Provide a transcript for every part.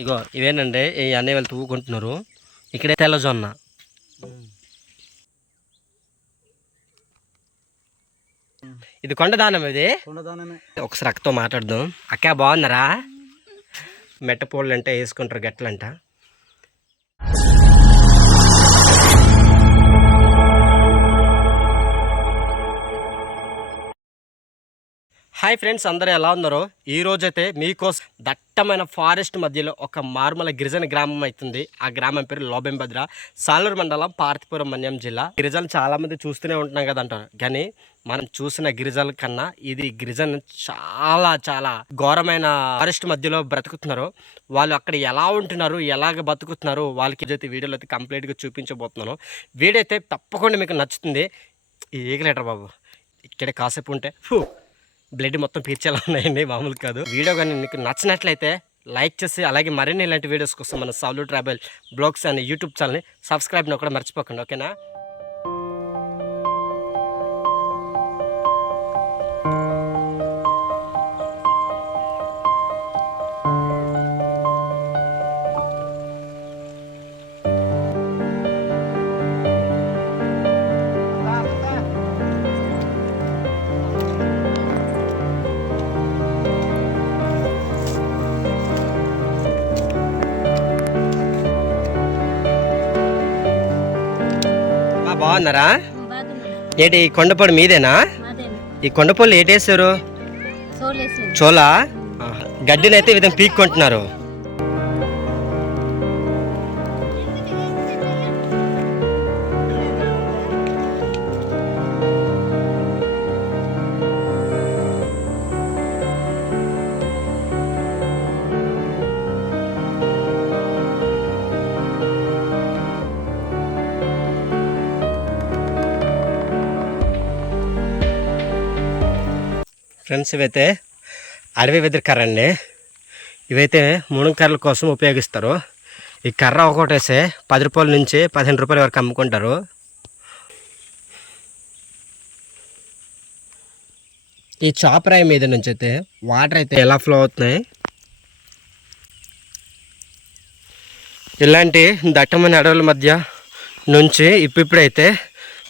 ఇగో ఇవేనండి ఈ అన్నయ్య వాళ్ళు తవ్వుకుంటున్నారు ఇక్కడే తెల్లజొన్న. ఇది కొండదానం ఇది? ఒకసారి అక్కతో మాట్లాడదాం. అక్క బాగున్నారా? మెట్టపోళ్ళు అంటే వేసుకుంటారు గట్లంట. హాయ్ ఫ్రెండ్స్ అందరూ ఎలా ఉన్నారో? ఈ రోజైతే మీకోసం దట్టమైన ఫారెస్ట్ మధ్యలో ఒక మార్మల గిరిజన గ్రామం అవుతుంది ఆ గ్రామం పేరు లోబెంభద్ర సాలూరు మండలం పార్తిపురం మన్యం జిల్లా. గిరిజలు చాలామంది చూస్తూనే ఉంటున్నాం కదా అంటారు. కానీ మనం చూసిన గిరిజల కన్నా ఇది గిరిజన చాలా చాలా ఘోరమైన ఫారెస్ట్ మధ్యలో బ్రతుకుతున్నారు. వాళ్ళు అక్కడ ఎలా ఉంటున్నారు? ఎలాగ బతుకుతున్నారు? వాళ్ళకి అయితే వీడియోలో అయితే కంప్లీట్గా చూపించబోతున్నాను. వీడియో అయితే తప్పకుండా మీకు నచ్చుతుంది. ఈ బాబు ఇక్కడే కాసేపు ఉంటే ఫూ. బ్లడ్ మొత్తం పీర్చేలా ఉన్నాయండి మామూలు కాదు. వీడియో కానీ మీకు నచ్చినట్లయితే లైక్ చేసి అలాగే మరిన్ని ఇలాంటి వీడియోస్ కోసం మన సౌలు ట్రావెల్ బ్లాగ్స్ అనే యూట్యూబ్ ఛానల్ని సబ్స్క్రైబ్ని కూడా మర్చిపోకండి ఓకేనా? బాగున్నారా? ఏంటి ఈ కొండపొడి మీదేనా? ఈ కొండపొడి ఏటేసారు సోలేసి చోలా. గడ్డినైతే ఈ విధంగా పీక్కుంటున్నారు. ఫ్రెండ్స్ ఇవైతే అడవి వెదర్ కర్ర అండి. ఇవైతే మునగకర్రల కోసం ఉపయోగిస్తారు. ఈ కర్ర ఒకటేసే పది రూపాయల నుంచి పదిహేను రూపాయల వరకు అమ్ముకుంటారు. ఈ చాపరాయి మీద నుంచి అయితే వాటర్ అయితే ఎలా ఫ్లో అవుతున్నాయి? ఇలాంటి దట్టమైన అడవుల మధ్య నుంచి ఇప్పుడిప్పుడైతే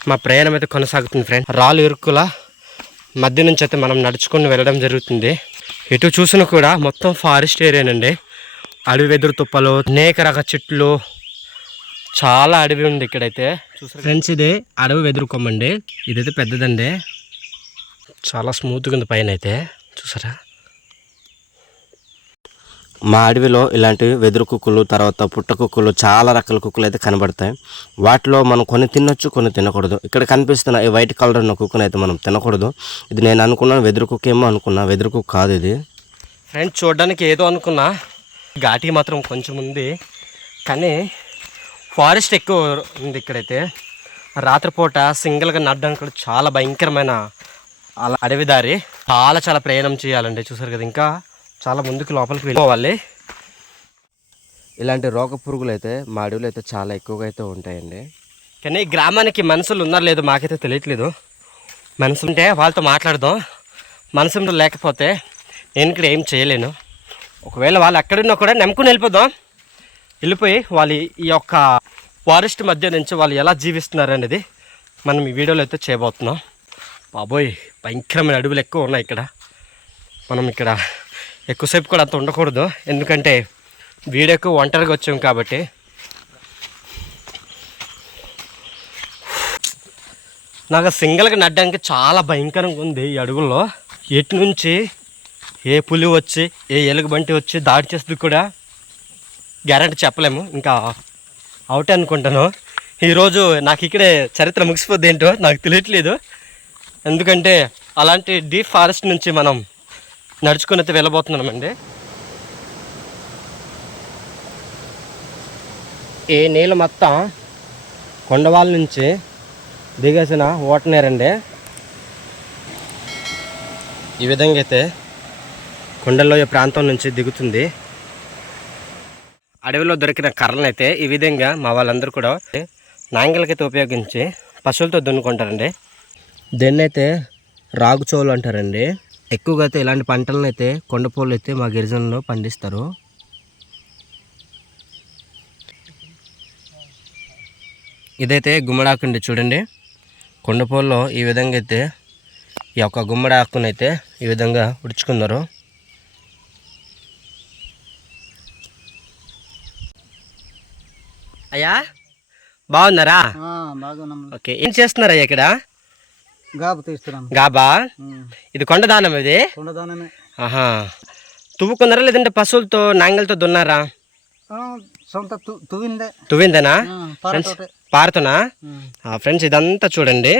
మా ప్రయాణం అయితే కొనసాగుతుంది ఫ్రెండ్ రాళ్ళు ఇరుకులా మధ్య నుంచి అయితే మనం నడుచుకొని వెళ్ళడం జరుగుతుంది. ఎటు చూసినా కూడా మొత్తం ఫారెస్ట్ ఏరియానండి. అడవి వెదురు తుప్పలు అనేక రకాల చెట్లు చాలా అడవి ఉంది ఇక్కడైతే. చూసారు ఫ్రెండ్స్ ఇది అడవి వెదురుకోమండి ఇదైతే పెద్దదండి. చాలా స్మూత్గా ఉంది పైన అయితే. చూసారా? మా అడవిలో ఇలాంటి వెదురు కుక్కలు తర్వాత పుట్ట కుక్కలు చాలా రకాల కుక్కలు అయితే కనబడతాయి. వాటిలో మనం కొన్ని తినొచ్చు కొన్ని తినకూడదు. ఇక్కడ కనిపిస్తున్న ఈ వైట్ కలర్ ఉన్న కుక్కను అయితే మనం తినకూడదు. ఇది నేను అనుకున్నాను వెదురు కుక్క ఏమో అనుకున్నా. వెదురు కుక్క కాదు ఇది. ఫ్రెండ్స్ చూడడానికి ఏదో అనుకున్నా. ఘాటి మాత్రం కొంచెం ఉంది. కానీ ఫారెస్ట్ ఎక్కువ ఉంది ఇక్కడైతే. రాత్రిపూట సింగిల్గా నడడానికి కూడా చాలా భయంకరమైన అలా అడవి దారి చాలా చాలా ప్రయాణం చేయాలండి. చూసారు కదా ఇంకా. చాలా ముందుకు లోపలికి వెళ్ళిపోవాలి. ఇలాంటి రోగ పురుగులు అయితే మా అడవిలో అయితే చాలా ఎక్కువగా అయితే ఉంటాయండి. కానీ ఈ గ్రామానికి మనుషులు ఉన్నారు లేదో మాకైతే తెలియట్లేదు. మనసు ఉంటే వాళ్ళతో మాట్లాడదాం. మనసు లేకపోతే నేను ఇక్కడ ఏం చేయలేను. ఒకవేళ వాళ్ళు ఎక్కడున్నా కూడా నమ్ముకుని వెళ్ళిపోదాం. వెళ్ళిపోయి వాళ్ళు ఈ యొక్క ఫారెస్ట్ మధ్య నుంచి వాళ్ళు ఎలా జీవిస్తున్నారు అనేది మనం ఈ వీడియోలో అయితే చేయబోతున్నాం. బాబోయ్ భయంకరమైన అడవులు ఎక్కువ ఉన్నాయి ఇక్కడ. మనం ఇక్కడ ఎక్కువసేపు కూడా అంత ఉండకూడదు. ఎందుకంటే వీడియోకు ఒంటరిగా వచ్చాం కాబట్టి. నాకు సింగిల్గా నడ్డానికి చాలా భయంకరంగా ఉంది ఈ అడుగుల్లో. ఎటు నుంచి ఏ పులి వచ్చి ఏ ఎలుగుబంటి వచ్చి దాడి చేస్తుంది కూడా గ్యారంటీ చెప్పలేము. ఇంకా అవుట్ అనుకుంటాను. ఈరోజు నాకు ఇక్కడే చరిత్ర ముగిసిపోద్ది ఏంటో నాకు తెలియట్లేదు. ఎందుకంటే అలాంటి డీప్ ఫారెస్ట్ నుంచి మనం నడుచుకుని అయితే వెళ్ళబోతున్నామండి ఈ నీళ్ళు మొత్తం కొండవాళ్ళ నుంచి దిగేసిన ఓటనేరండి. ఈ విధంగా అయితే కొండల్లో ఈ ప్రాంతం నుంచి దిగుతుంది. అడవిలో దొరికిన కర్రలను అయితే ఈ విధంగా మా వాళ్ళందరూ కూడా నాంగలకైతే ఉపయోగించి పశువులతో దున్నుకుంటారండి. దీన్నైతే రాగుచోలు అంటారండి ఎక్కువగా అయితే ఇలాంటి పంటలను అయితే కొండపూలు అయితే మా గిరిజనలో పండిస్తారు. ఇదైతే గుమ్మడాకు చూడండి. కొండపూల్లో ఈ విధంగా అయితే ఈ యొక్క గుమ్మడాకును అయితే ఈ విధంగా ఉడుచుకున్నారు. అయ్యా బాగున్నారా? ఓకే ఏం చేస్తున్నారయ్యా ఇక్కడ? గాబు ఇది కొండదానం ఇది? కొండదానమే ఆహా. తువ్వుకున్నారా లేదంటే పశువులతో నాంగలతో దున్నారా? సొంత తువ్విందేనా? పారతోటే. పారుతున్నా. ఫ్రెండ్స్ ఇదంతా చూడండి.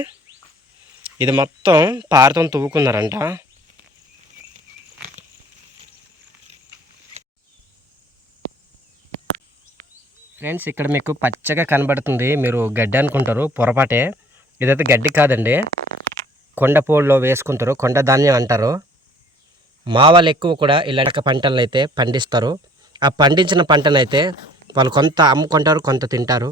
ఇది మొత్తం పారతో తువ్వుకున్నారంట. ఫ్రెండ్స్ ఇక్కడ మీకు పచ్చగా కనబడుతుంది. మీరు గడ్డి అనుకుంటారు పొరపాటే. ఇదైతే గడ్డి కాదండి. కొండ పోల్లో వేసుకుంటారు. కొండ ధాన్యం అంటారు. మా వాళ్ళు ఎక్కువ కూడా ఇలాంటి పంటలను అయితే పండిస్తారు. ఆ పండించిన పంటను అయితే వాళ్ళు కొంత అమ్ముకుంటారు కొంత తింటారు.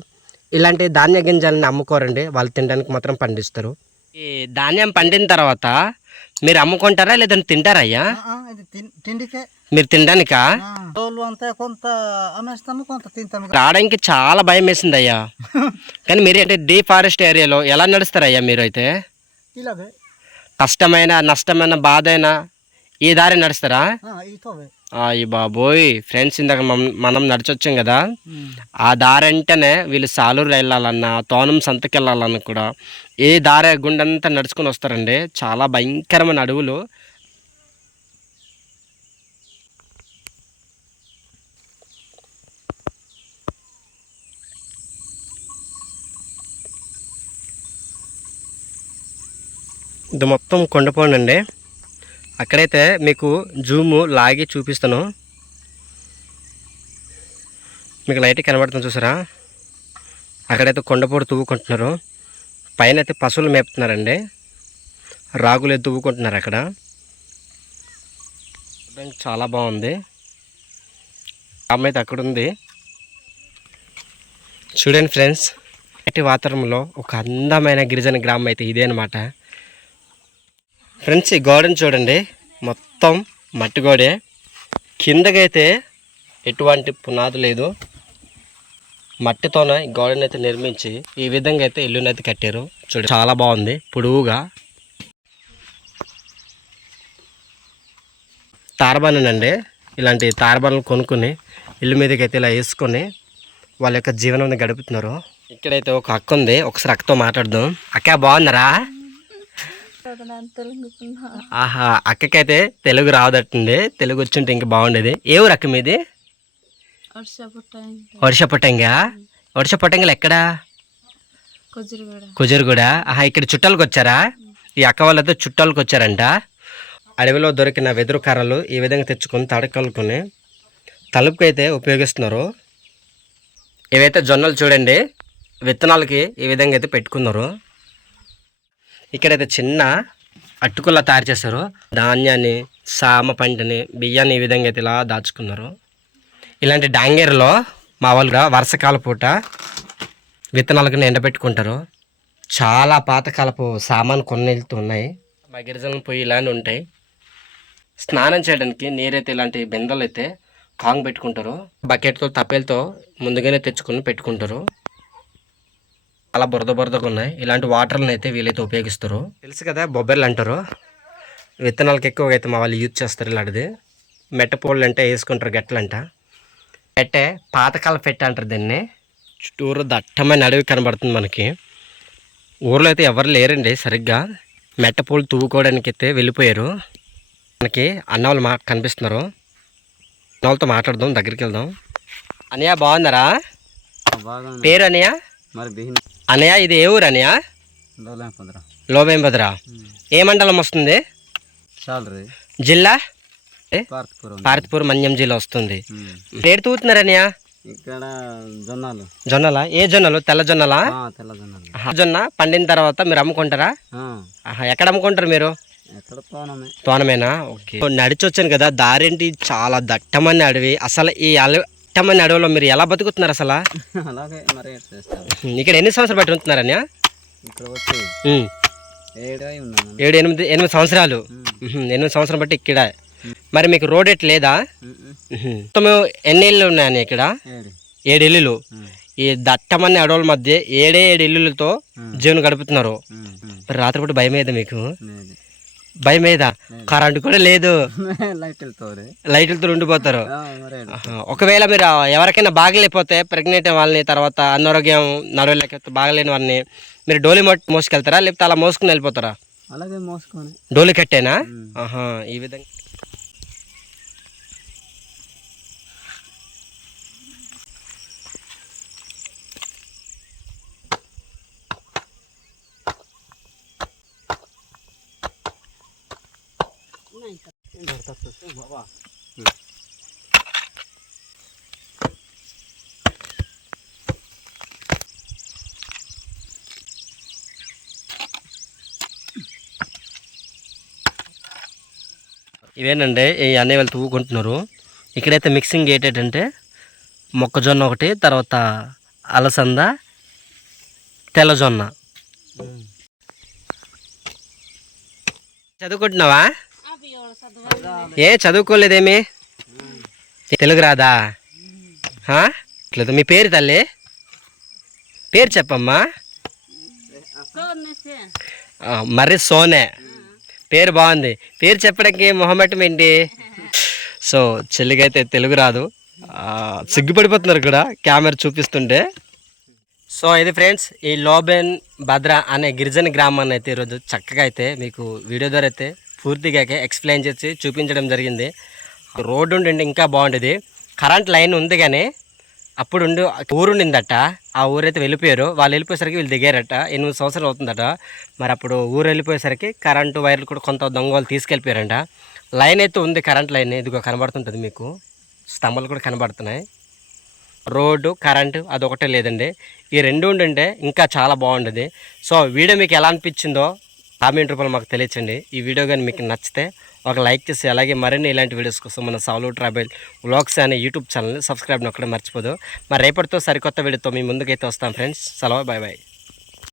ఇలాంటి ధాన్య గింజలను అమ్ముకోరండి. వాళ్ళు తినడానికి మాత్రం పండిస్తారు. ఈ ధాన్యం పండిన తర్వాత మీరు అమ్ముకుంటారా లేదంటే తింటారా అయ్యా? తిండికే. మీరు తినడానికా? అంతా కొంత అమ్మేస్తాము కొంత తింటాము. రావడానికి చాలా భయం వేసింది అయ్యా కానీ మీరు అంటే డీ ఫారెస్ట్ ఏరియాలో ఎలా నడుస్తారయ్యా మీరు అయితే ఇలాగే. కష్టమైన నష్టమైన బాధ అయినా ఈ దారి నడుస్తారా? ఈ బాబోయ్ ఫ్రెండ్స్ ఇందాక మనం- నడిచొచ్చాం కదా. ఆ దారి అంటేనే వీళ్ళు సాలూరు వెళ్ళాలన్నా తోనం సంతకి వెళ్ళాలన్నా కూడా ఏ దారి గుండంతా నడుచుకొని వస్తారండి. చాలా భయంకరమైన అడవులు. ఇది మొత్తం కొండపోండి అక్కడైతే మీకు జూము లాగి చూపిస్తాను. మీకు లైట్ కనబడుతుంది చూసారా? అక్కడైతే కొండపోడు తువ్వుకుంటున్నారు. పైన అయితే పశువులు మేపుతున్నారండి. రాగులు అయితే అక్కడ. చాలా బాగుంది. అమ్మ అయితే అక్కడ ఉంది చూడండి ఫ్రెండ్స్ ఇటు వాతావరణంలో ఒక అందమైన గిరిజన గ్రామం అయితే ఇదే అనమాట ఫ్రెండ్స్ ఈ గోడని చూడండి. మొత్తం మట్టి గోడే. కిందకైతే ఎటువంటి పునాది లేదు. మట్టితోనే ఈ గోడని అయితే నిర్మించి ఈ విధంగా అయితే ఇల్లుని అయితే కట్టారు. చూడ చాలా బాగుంది. పొడువుగా. తారబానండి ఇలాంటి తారబాలను కొనుక్కుని ఇల్లు మీదకి అయితే ఇలా వేసుకొని వాళ్ళ యొక్క జీవనం గడుపుతున్నారు. ఇక్కడైతే ఒక అక్క ఉంది. ఒకసారి అక్కతో మాట్లాడదాం. అక్క బాగున్నారా? ఆహా అక్కకైతే తెలుగు రావదట్టుంది తెలుగు వచ్చింటే ఇంకా బాగుండేది. ఏ ఊరు అక్క మీది? వర్ష పొట్టంగా వర్ష పొట్టంగలు ఎక్కడా? కుజురుగూడ ఆహా ఇక్కడ చుట్టాలకు వచ్చారా ఈ అక్క వాళ్ళతో చుట్టాలకు వచ్చారంట అడవిలో దొరికిన వెదురు కర్రలు ఈ విధంగా తెచ్చుకొని తడకలుకొని తలుపుకి అయితే ఉపయోగిస్తున్నారు. ఇవైతే జొన్నలు చూడండి. విత్తనాలకి ఈ విధంగా అయితే పెట్టుకున్నారు. ఇక్కడైతే చిన్న అట్టుకుల్లా తయారు చేస్తారు. ధాన్యాన్ని సామ పంటని బియ్యాన్ని ఈ విధంగా అయితే ఇలా దాచుకున్నారు. ఇలాంటి డాంగేరులో మా వాళ్ళుగా వర్షకాల పూట విత్తనాలకు ఎండబెట్టుకుంటారు చాలా పాతకాలపు సామాన్ కొన్నెళ్తూ ఉన్నాయి. మా గిరిజనుల పొయ్యి ఇలానే ఉంటాయి. స్నానం చేయడానికి నీరైతే ఇలాంటి బిందెలు అయితే కాంగ్ పెట్టుకుంటారు. బకెట్తో తప్పేలతో ముందుగానే తెచ్చుకొని పెట్టుకుంటారు. చాలా బురద బురదగా ఉన్నాయి. ఇలాంటి వాటర్లను అయితే వీలైతే ఉపయోగిస్తారు. తెలుసు కదా బొబ్బెర్లు అంటారు. విత్తనాలకు ఎక్కువగా అయితే మా వాళ్ళు యూజ్ చేస్తారు ఇలాంటిది. మెట్టపూళ్ళు అంటే వేసుకుంటారు గట్లంట. పెట్టే పాతకాల పెట్ట అంటారు దీన్ని. చుట్టూరు దట్టమైన అడవి కనబడుతుంది మనకి. ఊర్లో అయితే ఎవరు లేరండి సరిగ్గా. మెట్టపూలు తువ్వుకోవడానికి అయితే వెళ్ళిపోయారు. మనకి అన్న వాళ్ళు మా కనిపిస్తున్నారు. అన్న వాళ్ళతో మాట్లాడదాం దగ్గరికి వెళ్దాం. అన్నయ్య బాగున్నారా? బాగా పేరు అన్నయ్య? మరి అన్నయ్య ఇది ఏ ఊరు పొందరా లోబేంబద్రా ఏ మండలం వస్తుంది? జిల్లా? పార్తపురం. మన్యం జిల్లా వస్తుంది. పేరు తూగుతున్నారు అన్నయ్య ఇక్కడ జొన్నలు. జొన్నలా? ఏ జొన్నలు? తెల్ల జొన్నలా? తెల్ల జొన్నలు. ఆహా, జొన్న పండిన తర్వాత మీరు అమ్ముకుంటారా? ఎక్కడ అమ్ముకుంటారు మీరు? తోనమేనా? ఓకే. నడిచి వచ్చాను కదా దారేంటి? చాలా దట్టమైన అడవి. అసలు ఈ అల- దట్టమైన అడవిలో మీరు ఎలా బతుకుతున్నారు అసలు? అలాగే మరి చేస్తాం. ఇక్కడ ఎన్ని సంవత్సరాలు బట్టి ఉంటున్నారన్య ఇక్కడ వచ్చి ఏడై ఎనిమిది ఎనిమిది సంవత్సరాలు. ఎనిమిది సంవత్సరం బట్టి ఇక్కడ. మరి మీకు రోడ్ ఎట్ లేదా. మొత్తం ఎన్ని ఇళ్ళు ఉన్నాయని ఇక్కడ? ఏడు. ఇల్లులు. ఈ దట్టమని అడవుల మధ్య ఏడే ఏడు ఇల్లులతో జీవనం గడుపుతున్నారు. రాత్రిపూట భయం మీకు? భయం మీద కరెంటు కూడా లేదు. లైట్లతో ఉండిపోతారు. ఒకవేళ మీరు ఎవరికైనా బాగలేకపోతే ప్రెగ్నెంట్ వాళ్ళని తర్వాత అనారోగ్యం నడవలేకపోతే బాగలేని వారిని మీరు డోలి మోసుకెళ్తారా? లేకపోతే అలా మోసుకుని వెళ్ళిపోతారా? అలాగే మోసుకొని. డోలి కట్టేనా? ఈ విధంగా. ఇవేనండి ఈ అన్నయ్య వాళ్ళు తవ్వుకుంటున్నారు. ఇక్కడైతే మిక్సింగ్ ఏంటంటే మొక్కజొన్న ఒకటి తర్వాత అలసంద తెల్లజొన్న. చదువుకుంటున్నావా? ఏ చదువుకోలేదేమి తెలుగు రాదా లేదు మీ పేరు తల్లి? పేరు చెప్పమ్మా. మరి మర్రి సోనే. పేరు బాగుంది. పేరు చెప్పడానికి మొహమటం ఏంటి? సో చెల్లికైతే తెలుగు రాదు సిగ్గుపడిపోతున్నారు కూడా కెమెరా చూపిస్తుంటే. సో ఇది ఫ్రెండ్స్ ఈ లోబెన్ భద్ర అనే గిరిజన గ్రామాన్ని అయితే ఈరోజు చక్కగా అయితే మీకు వీడియో ద్వారా అయితే పూర్తిగా ఎక్స్ప్లెయిన్ చేసి చూపించడం జరిగింది. రోడ్డు ఉండి ఇంకా బాగుండేది. కరెంట్ లైన్ ఉంది కానీ అప్పుడు ఉండి ఊరుండిందట. ఆ ఊరైతే వెళ్ళిపోయారు. వాళ్ళు వెళ్ళిపోయేసరికి వీళ్ళు దిగారట. ఎనిమిది సంవత్సరాలు అవుతుందట. మరి అప్పుడు ఊరు వెళ్ళిపోయేసరికి కరెంటు వైర్లు కూడా కొంత దొంగలు తీసుకెళ్ళిపోయారంట. లైన్ అయితే ఉంది కరెంట్ లైన్ ఇదిగో కనబడుతుంటుంది మీకు. స్తంభాలు కూడా కనబడుతున్నాయి. రోడ్డు కరెంటు అదొకటే లేదండి. ఈ రెండు ఉండుంటే ఇంకా చాలా బాగుంటుంది సో వీడియో మీకు ఎలా అనిపించిందో కామెంట్ రూపంలో మాకు తెలియచండి. ఈ వీడియో కానీ మీకు నచ్చితే ఒక లైక్ చేసి అలాగే మరిన్ని ఇలాంటి వీడియోస్ కోసం మన సాలు ట్రావెల్ వ్లాగ్స్ అనే యూట్యూబ్ ఛానల్ని సబ్స్క్రైబ్ నొక్కడం మర్చిపోదు. మరి రేపటితో సరికొత్త వీడియోతో మీ ముందుకైతే వస్తాం ఫ్రెండ్స్. సెలవు బాయ్ బాయ్.